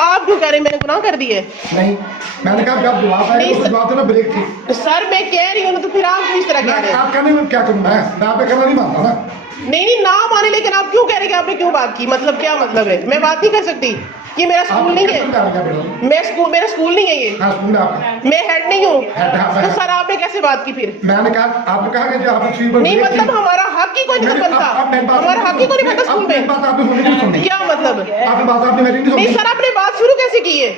आप क्यों कह रहे हैं मैंने गुनाह कर दिए? नहीं, मैंने कहा जब जवाब आएगा तो जवाब देना, ब्रेक थी। सर मैं कह रही हूँ ना, तो फिर आप इस तरह कह रहे हैं। आप कहने में क्या करूँ? मैं आप पे कहना नहीं मानता ना। नहीं ना माने, लेकिन आप क्यों कह रहे हैं कि आपने क्यों बात की? मतलब क्या मतलब है? मैं बात नहीं कर सकती, ये मेरा स्कूल नहीं है। मेरा स्कूल नहीं है ये। हाँ, स्कूल है आपका। मैं हेड नहीं हूँ। हाँ, तो सर आपने कैसे बात की फिर? मैंने कहा, आपने कहा कि जो आप नहीं मतलब हमारा हक ही कोई नहीं बनता, हमारा हक ही कोई नहीं बनता स्कूल में। बात आपने सुनी नहीं सुनी? क्या मतलब? आपने बात आपने मेरी नहीं सुनी? नहीं सर, आपने बात शुरू कैसे की है?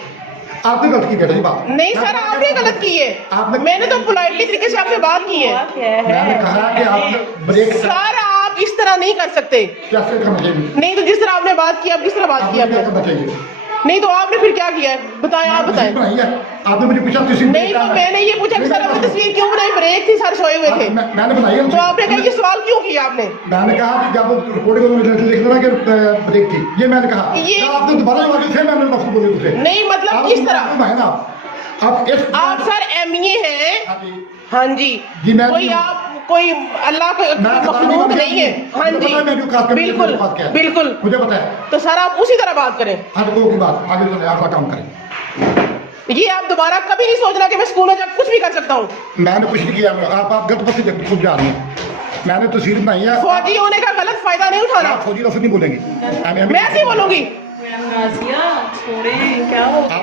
आपने गलत की बेटा जी बात। नहीं सर, आपने गलत की है। मैंने तो पोलाइटली तरीके से आपसे बात की है। मैंने कहा कि आप ब्रेक। सर आप इस तरह नहीं कर सकते। कैसे करना चाहिए? नहीं तो जिस तरह आपने बात की, आप किस तरह बात की क्या आपने? करना चाहिए? नहीं तो आपने फिर क्या किया है बताएं, आप बताएं। आपने मुझे पूछा नहीं तो मैंने ये पूछा कि सर आपने तस्वीर क्यों बनाई? ब्रेक थी, सर सोए हुए थे। मैंने बनाई है। तो आपने कहा ये सवाल क्यों किया आपने? मैंने कहा कि जब रिपोर्टिंग लिख देना कि ब्रेक थी, ये मैंने कहा। ये आपने दोबारा जवाब दिया, मैंने लफ्ज़ बोले तुझे। नहीं मतलब किस तरह? आप सर एमए हैं। हाँ जी, कोई आप कोई अल्लाह को मखलूक नहीं है। हाँ जी बिल्कुल बिल्कुल, मुझे पता है। तो सर आप उसी तरह बात करें। हाँ तो की बात आगे चले, आप काम करें। ये आप दोबारा कभी नहीं सोचना कि मैं स्कूल में जाकर कुछ भी कर सकता हूँ। मैंने कुछ नहीं किया। आप गलत बात खुद जा रही हैं। मैंने तस्वीर बनाई है। फौजी होने का गलत फायदा नहीं उठाना। फौजी लफ्ज़ नहीं बोलेंगी। मैं ऐसे ही बोलूंगी। क्या हो गया?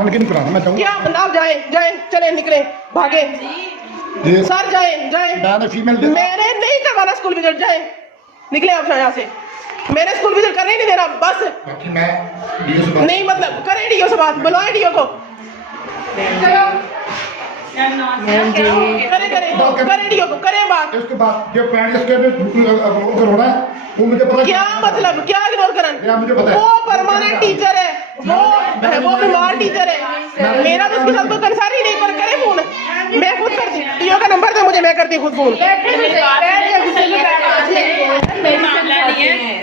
मैं चाहूँगा क्या आप जाए जाए, चले निकले, भागे सर, जाए जाए। मैंने नहीं करवाना स्कूल विजिट, जाए निकले आप यहाँ से। मैंने स्कूल विजिट करने ही नहीं दे रहा बस। नहीं मतलब करें डीओ से बात, बुलाए डीओ को। करे डीओ को, करे बात। इसके बाद जो करना है वो मुझे पता है। क्या मतलब क्या इग्नोर करना? मुझे पता है। वो परमानेंट टीचर है, वो बीमार टीचर है। मेरा तो उसके साथ कोई कंसर्न ही नहीं। पर करे फोन, मैं खुद करती हूँ। डीओ का नंबर दे मुझे, मैं करती हूँ खुद फोन।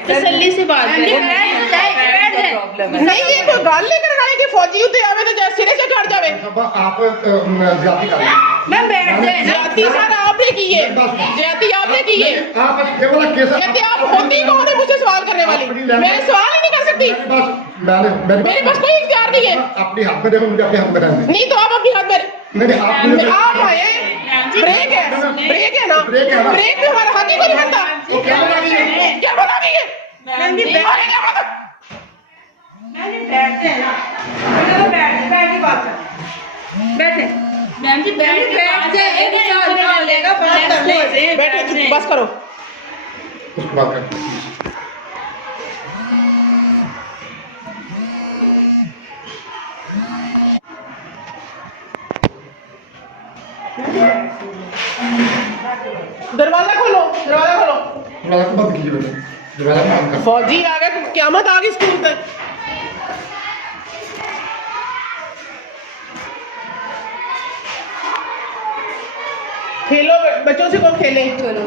तसल्ली से बात नहीं ये कोई गाल लेकर आए कि फौजी उते आवे तो सिरे से चढ़ जावे। आप जाति कर रहे हैं। मैं बैठ जाए। जाति सर आपने की है, जाति आपने की है। आप ये वाला केस कहते आप होती कौन है मुझसे सवाल करने वाली? मैं सवाल ही नहीं कर सकती। मेरे पास कोई इख्तियार नहीं है। अपनी हाथ में देखो, मुझे अपने हाथ में रहने। नहीं तो आप अपनी हाथ में नहीं आप आए। ब्रेक है ना, ब्रेक में हमारा हक ही कोई नहीं बनता। क्या बोला भी है? बैठते हैं ना, बैठ की बात बैठे मैम जी, बैठ से एक सवाल जवाब लेगा, बात कर ले। बैठे बस करो। उसके बाद कर। दरवाजा खोलो, दरवाजा खोलो। दरवाजा को बंद कीजिए बेटा, दरवाजा को बंद कर। फौजी आ गए, क़यामत आ गई स्कूल तक। खेलो बच्चों से, कौन खेले? चलो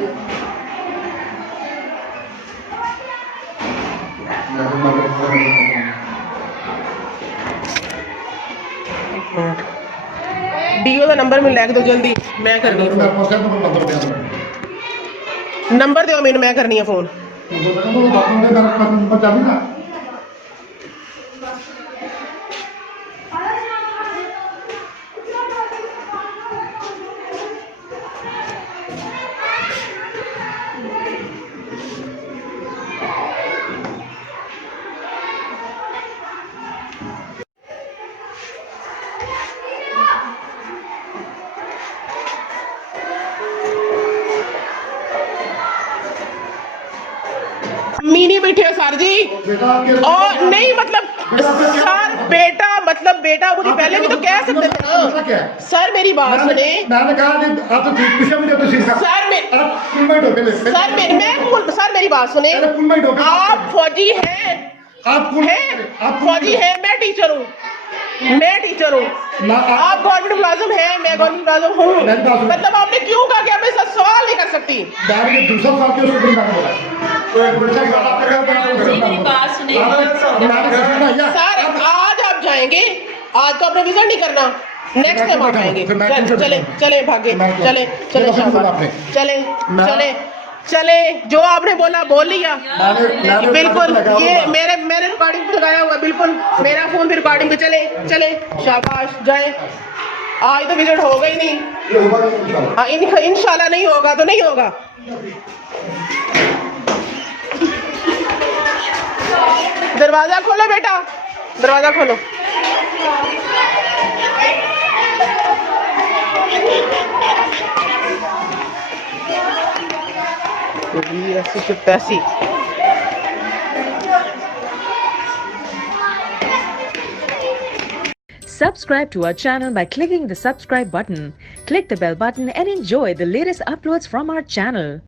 डीओ का नंबर मिल दो जल्दी, मैं कर रही हूँ। नंबर दो मैंने, मैं करनी है फोन। मीनी बैठे हो सर जी। और नहीं मतलब सर बेटा मुझे पहले भी तो कह सकते थे। सर मेरी बात सुने। मैंने कहा कि आप तो पीछे मुझे तो सीखा। सर मेरी बात सुने। आप फौजी हैं, आप फौजी हैं, मैं टीचर हूँ। आप गवर्नमेंट मुलाजिम हैं, मैं गवर्नमेंट मुलाजिम हूँ। मतलब आपने क्यों कहा कि आप मेरे साथ सवाल नहीं कर सकती? दूसरा सवाल क्यों सर आज आप जाएंगे, आज तो आपने विजिट नहीं करना, नेक्स्ट टाइम आप आएंगे। चले भागे, चले शाबाश, चले चले, जो आपने बोला बोल लिया। मैंने बिल्कुल, लगा ये हुआ। मैंने रिकॉर्डिंग पे लगाया हुआ, बिल्कुल मेरा फोन भी रिकॉर्डिंग पे। चले चले, शाबाश, जाए। आज तो विजिट होगा ही नहीं। ये होगा नहीं इंशाल्लाह। हाँ, इंशाल्लाह नहीं होगा तो नहीं होगा। दरवाजा खोलो बेटा, दरवाजा खोलो। ऐसी Subscribe to our channel by clicking the subscribe button. Click the bell button and enjoy the latest uploads from our channel.